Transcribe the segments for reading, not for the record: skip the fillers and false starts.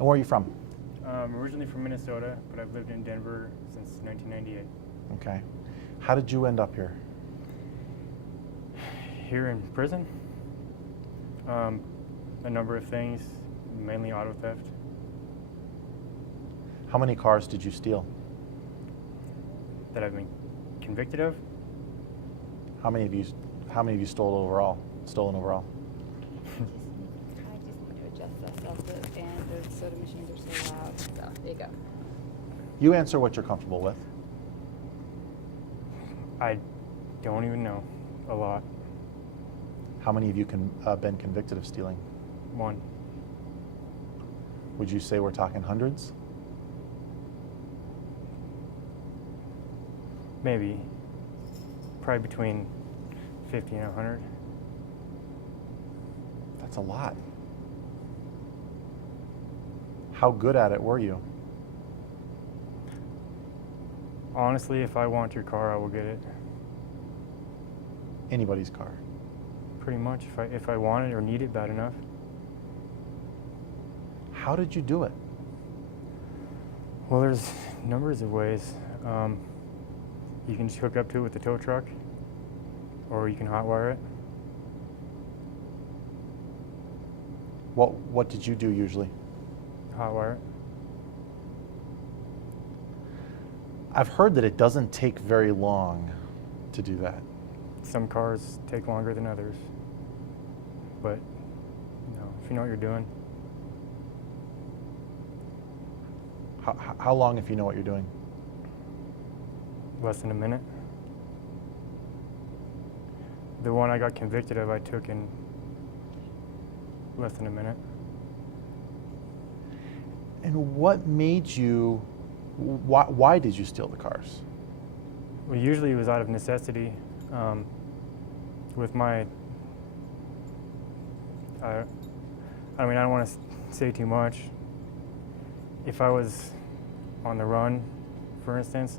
And where are you from? Originally from Minnesota, but I've lived in Denver since 1998. Okay. How did you end up here? Here in prison, a number of things, mainly auto theft. How many cars did you steal? That I've been convicted of. How many of you stole overall? Stolen overall? I just need to adjust ourselves. The fan, the soda machines are so loud. So there you go. You answer what you're comfortable with. I don't even know. A lot. How many of you been convicted of stealing? One. Would you say we're talking hundreds? Maybe. Probably between 50 and 100. That's a lot. How good at it were you? Honestly, if I want your car, I will get it. Anybody's car. Pretty much, if I want it or need it bad enough. How did you do it? Well, there's numbers of ways. You can just hook up to it with the tow truck, or you can hotwire it. What did you do usually? Hotwire it. I've heard that it doesn't take very long to do that. Some cars take longer than others, but if you know what you're doing. How long if you know what you're doing? Less than a minute. The one I got convicted of, I took in less than a minute. And what made you, why did you steal the cars? Well, usually it was out of necessity. With my, I don't want to say too much. If I was on the run, for instance,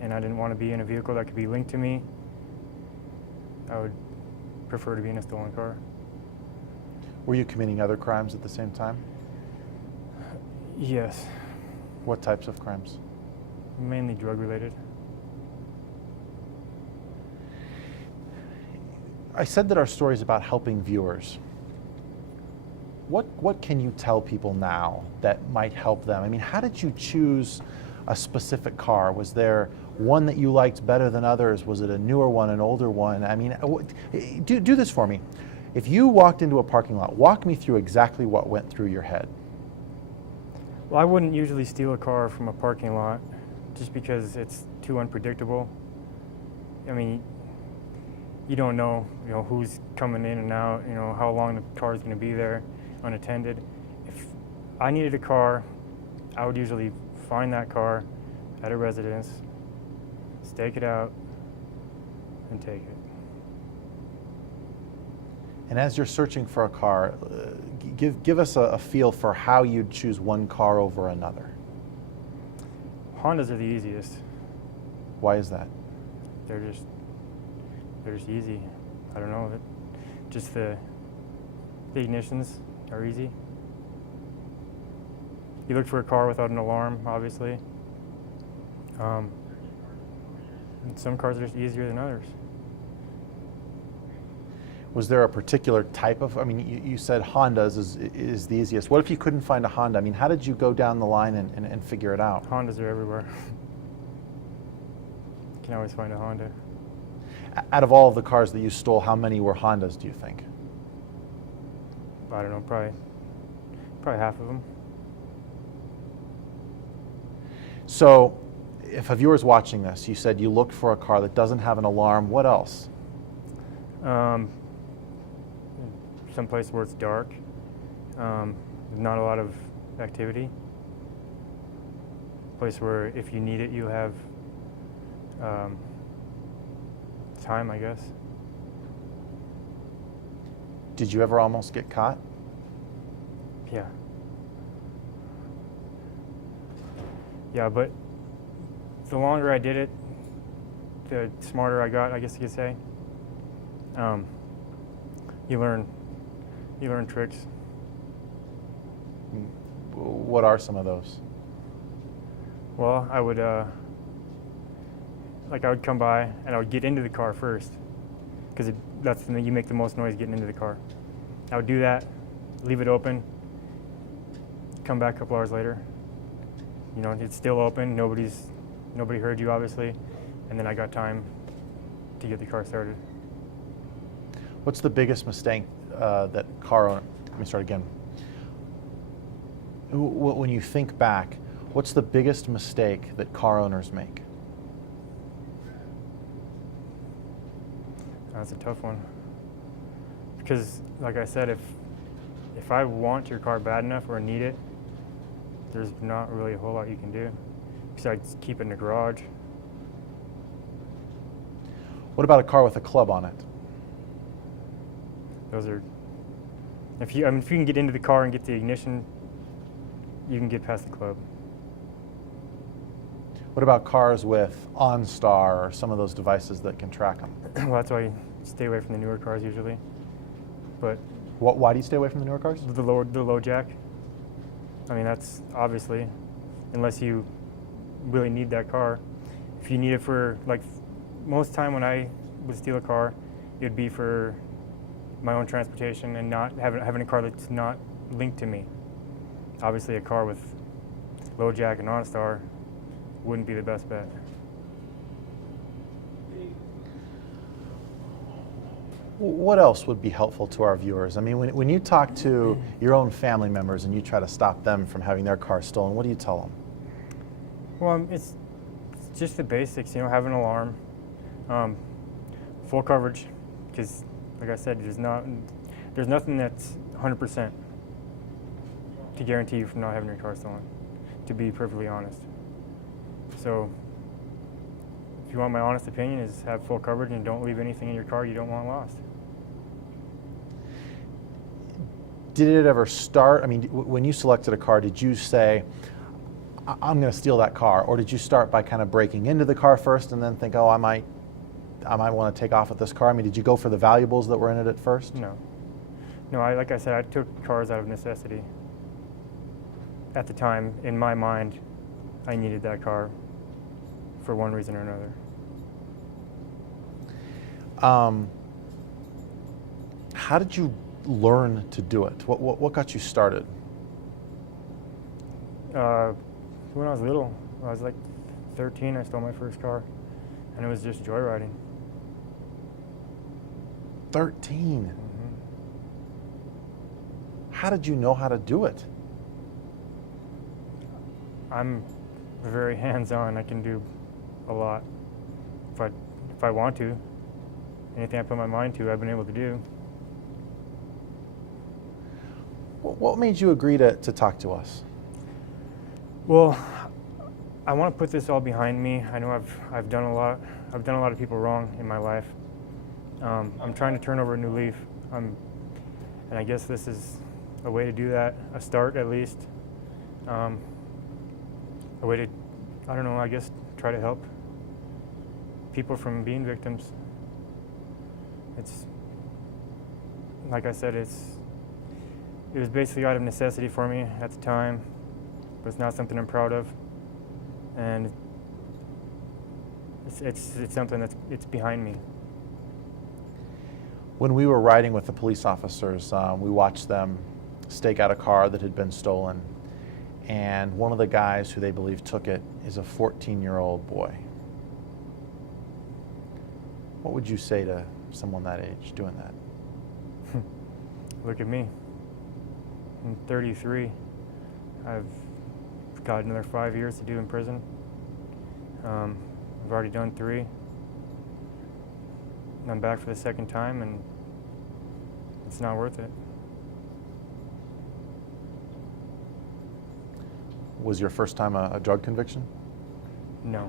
and I didn't want to be in a vehicle that could be linked to me, I would prefer to be in a stolen car. Were you committing other crimes at the same time? Yes. What types of crimes? Mainly drug related. I said that our story is about helping viewers. What can you tell people now that might help them? I mean, how did you choose a specific car? Was there one that you liked better than others? Was it a newer one, an older one? I mean, do this for me. If you walked into a parking lot, walk me through exactly what went through your head. Well, I wouldn't usually steal a car from a parking lot just because it's too unpredictable. I mean, you don't know, who's coming in and out, how long the car is going to be there unattended. If I needed a car, I would usually find that car at a residence, stake it out, and take it. And as you're searching for a car, give us a feel for how you'd choose one car over another. Hondas are the easiest. Why is that? They're just easy. I don't know. Just the ignitions are easy. You look for a car without an alarm, obviously. And some cars are just easier than others. Was there a particular type of, you said Hondas is the easiest. What if you couldn't find a Honda? I mean, how did you go down the line and figure it out? Hondas are everywhere. You can always find a Honda. Out of all of the cars that you stole, how many were Hondas, do you think? I don't know, probably half of them. So, if a viewer's watching this, you said you looked for a car that doesn't have an alarm, what else? Someplace where it's dark, not a lot of activity. Place where if you need it, you have time, I guess. Did you ever almost get caught? Yeah. Yeah, but the longer I did it, the smarter I got, I guess you could say. You learn tricks. What are some of those? Well, I would I would come by and I would get into the car first, because that's the you make the most noise getting into the car. I would do that, leave it open, come back a couple hours later. You know, it's still open. Nobody heard you, obviously, and then I got time to get the car started. What's the biggest mistake that car owner? Let me start again. When you think back, what's the biggest mistake that car owners make? That's a tough one, because, like I said, if I want your car bad enough or need it, there's not really a whole lot you can do besides keep it in the garage. What about a car with a club on it? Those are, if you can get into the car and get the ignition, you can get past the club. What about cars with OnStar or some of those devices that can track them? Well, that's why I stay away from the newer cars usually. But Why do you stay away from the newer cars? the low jack, I mean, that's obviously, unless you really need that car. If you need it for, like, most time when I would steal a car, it would be for my own transportation and not having a car that's not linked to me. Obviously, a car with low jack and OnStar wouldn't be the best bet. What else would be helpful to our viewers? I mean, when you talk to your own family members and you try to stop them from having their car stolen, what do you tell them? Well, it's just the basics, you know, have an alarm, full coverage, because, like I said, there's nothing that's 100% to guarantee you from not having your car stolen, to be perfectly honest. So, if you want my honest opinion, is have full coverage and don't leave anything in your car you don't want lost. Did it ever start? I mean, when you selected a car, did you say, I'm going to steal that car? Or did you start by kind of breaking into the car first and then think, oh, I might want to take off with this car? I mean, did you go for the valuables that were in it at first? No. No, like I said, I took cars out of necessity. At the time, in my mind, I needed that car for one reason or another. How did you learn to do it? What got you started? When I was little, I was like 13, I stole my first car, and it was just joyriding. 13? Mm-hmm. How did you know how to do it? I'm very hands-on. I can do a lot. If I want to, anything I put my mind to, I've been able to do. What made you agree to talk to us? Well, I want to put this all behind me. I know I've done a lot. I've done a lot of people wrong in my life. I'm trying to turn over a new leaf, and I guess this is a way to do that. A start, at least. A way to, I don't know, I guess try to help people from being victims. It's, like I said, it was basically out of necessity for me at the time, but it's not something I'm proud of, and it's something it's behind me. When we were riding with the police officers, we watched them stake out a car that had been stolen, and one of the guys who they believe took it is a 14-year-old boy. What would you say to someone that age doing that? Look at me. I'm 33. I've got another 5 years to do in prison. I've already done 3. And I'm back for the second time, and it's not worth it. Was your first time a drug conviction? No.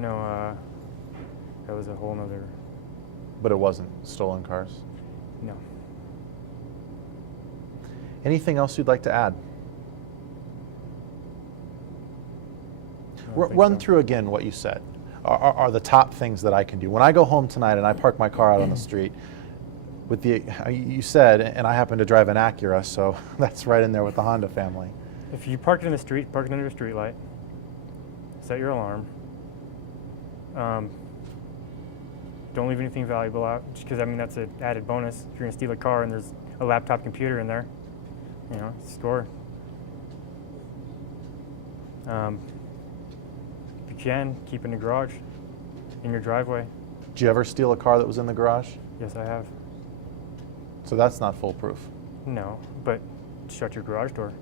That was a whole nother. But it wasn't stolen cars? No. Anything else you'd like to add? I don't think Run so. through again what you said. Are the top things that I can do. When I go home tonight and I park my car out on the street, with you said, and I happen to drive an Acura, so that's right in there with the Honda family. If you park it in the street, park it under a street light. Set your alarm. Don't leave anything valuable out, just because I mean that's an added bonus. If you're gonna steal a car and there's a laptop computer in there, you know, score. If you can, keep it in the garage, in your driveway. Did you ever steal a car that was in the garage? Yes, I have. So that's not foolproof. No, but shut your garage door.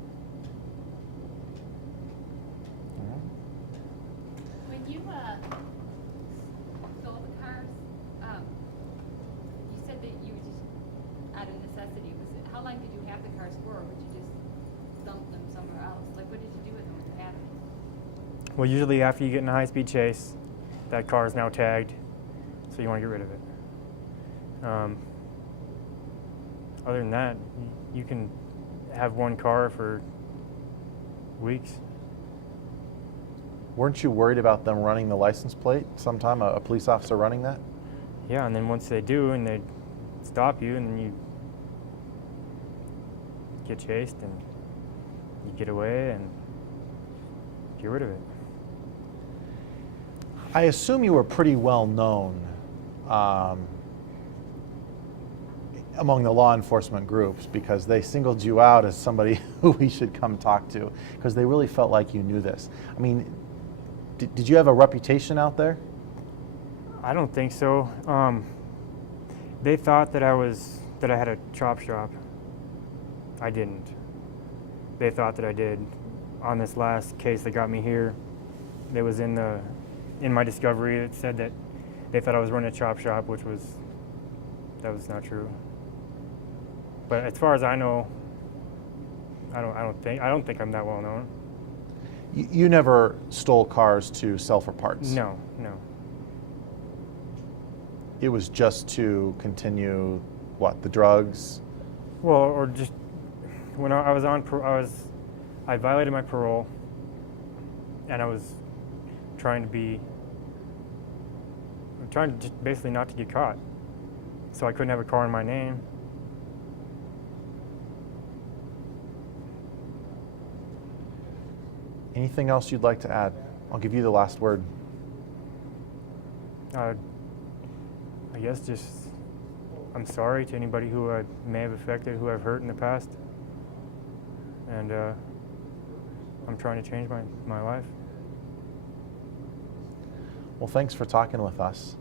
When you stole the cars, you said that you were just out of necessity. How long did you have the cars for, or would you just dump them somewhere else? Like, what did you do with them when you had them? Well, usually after you get in a high-speed chase, that car is now tagged, so you want to get rid of it. Other than that, you can have one car for weeks. Weren't you worried about them running the license plate sometime, a police officer running that? Yeah, and then once they do, and they stop you, and then you get chased, and you get away, and get rid of it. I assume you were pretty well known among the law enforcement groups, because they singled you out as somebody who we should come talk to, because they really felt like you knew this. I mean, did you have a reputation out there? I don't think so. They thought that I had a chop shop. I didn't. They thought that I did. On this last case that got me here, it was in my discovery. It said that they thought I was running a chop shop, that was not true. But as far as I know, I don't think I'm that well known. You never stole cars to sell for parts? No. It was just to continue, what, the drugs? Well, or just when I was on, I violated my parole, and I was trying to just basically not to get caught. So I couldn't have a car in my name. Anything else you'd like to add? I'll give you the last word. I guess just I'm sorry to anybody who I may have affected, who I've hurt in the past, and I'm trying to change my life. Well, thanks for talking with us.